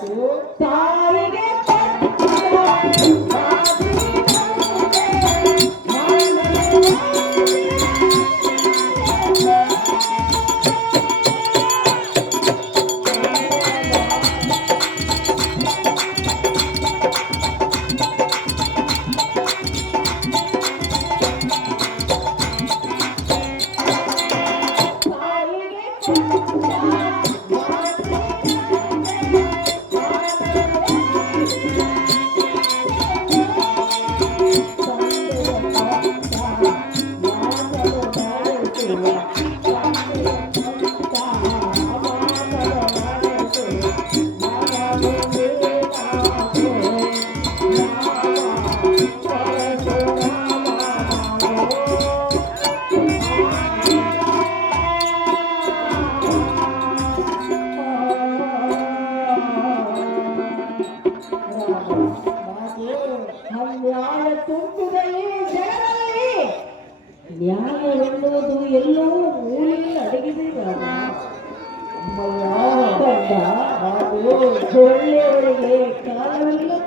ತಾಯಿಗೆ Amen.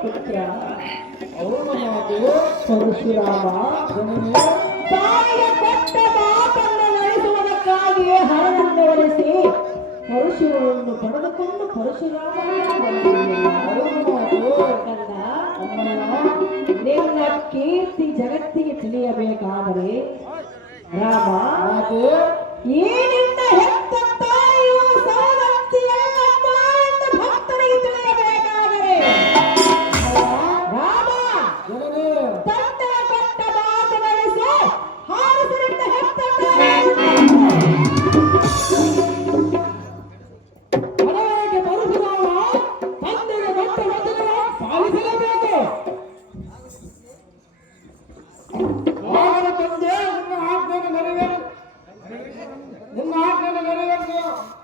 ಕೊಟ್ಟ ಪರಶುರಾಮನಾಗಿ ಬಂದಿದ್ದೀಯ. ಕಂದ, ನಿನ್ನ ಕೀರ್ತಿ ಜಗತ್ತಿಗೆ ತಿಳಿಯಬೇಕಾದರೆ ರಾಮ ಈ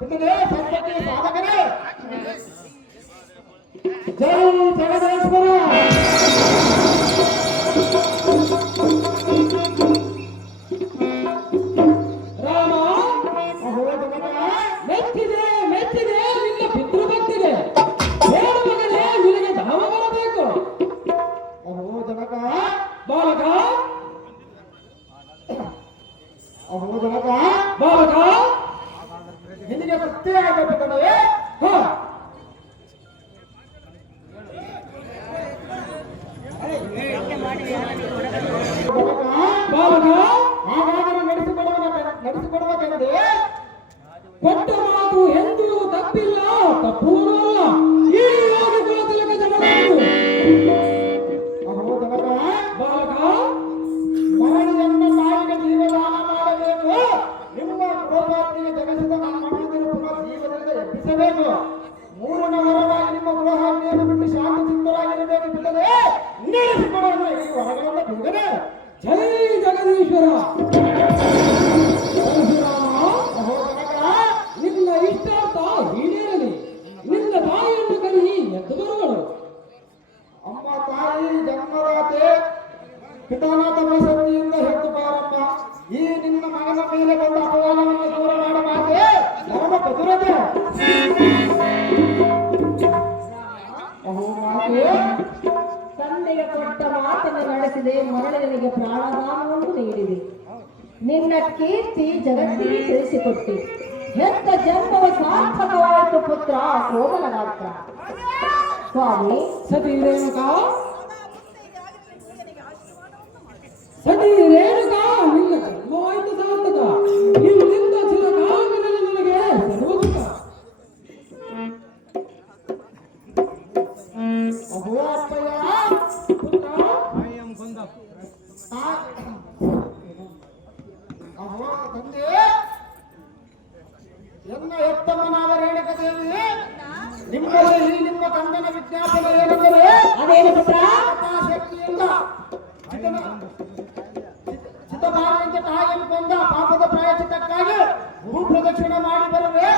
ఇతనే సంపత్తి సాధకనే జై జగదేశ్వరు ನಡೆಸಿಕೊಡುವುದೆಂದು ಕೊಟ್ಟ ಮಾತು ಎಂದೂ ತಪ್ಪಿಲ್ಲ, ತಪ್ಪೂನೂ ಅಲ್ಲ. ಈ ಕುಲತಿಲಕ ಜನಕ ಬಾಲಕ ತಾಯಿಗೆ ಜೀವದಾನ ಮಾಡಬೇಕು. ನಿಮ್ಮ ಕೋಪಾತ್ಮಿಗೆ ಜಗಸಿದ ಜೈ ಜಗದೀಶ್ವರ. ನಿನ್ನ ಇಷ್ಟಾರ್ಥ ಈಡೇರಲಿ ನಿನ್ನ ತಾಯಿಯನ್ನು ಕರಿ ಎದ್ದು ಬರುವಳು. ಅಮ್ಮ ತಾಯಿ ಜನ್ಮದಾತೆ ಪಿತಾನಾಥ ವಸತಿಯಿಂದ ಮಾತನ್ನು ಮರಣ ನಿನಗೆ ಪ್ರಾಣದಾನವನ್ನು ನೀಡಿದೆ. ನಿನ್ನ ಕೀರ್ತಿ ಜಗತ್ತಿಗೆ ತಿಳಿಸಿಕೊಟ್ಟಿ. ಹೆತ್ತ ಜನ್ಮವ ಸಾರ್ಥಕವಾಯಿತು ಪುತ್ರ ಕೋಮಲ ಗಾತ್ರ ಸ್ವಾಮಿ ಸತಿ ರೇಣುಕಾ ಸತಿ ರೇಣುಕಾ ನಿಮ್ಮಲ್ಲಿ ನಿಮ್ಮ ತಂದೆನ ವಿಜ್ಞಾಪನೆ ಏನೆಂದರೆ ಅದೇನು ಪುತ್ರ? ಶಕ್ತಿಯಿಂದ ಚಿತಭಾರಕ್ಕೆ ತಾಯಿಯನ್ನು ಕೊಂದ ಪಾಪದ ಪ್ರಾಯಚಿತಕ್ಕಾಗಿ ಭೂ ಪ್ರದಕ್ಷಿಣೆ ಮಾಡಿ ಬರುವೆ.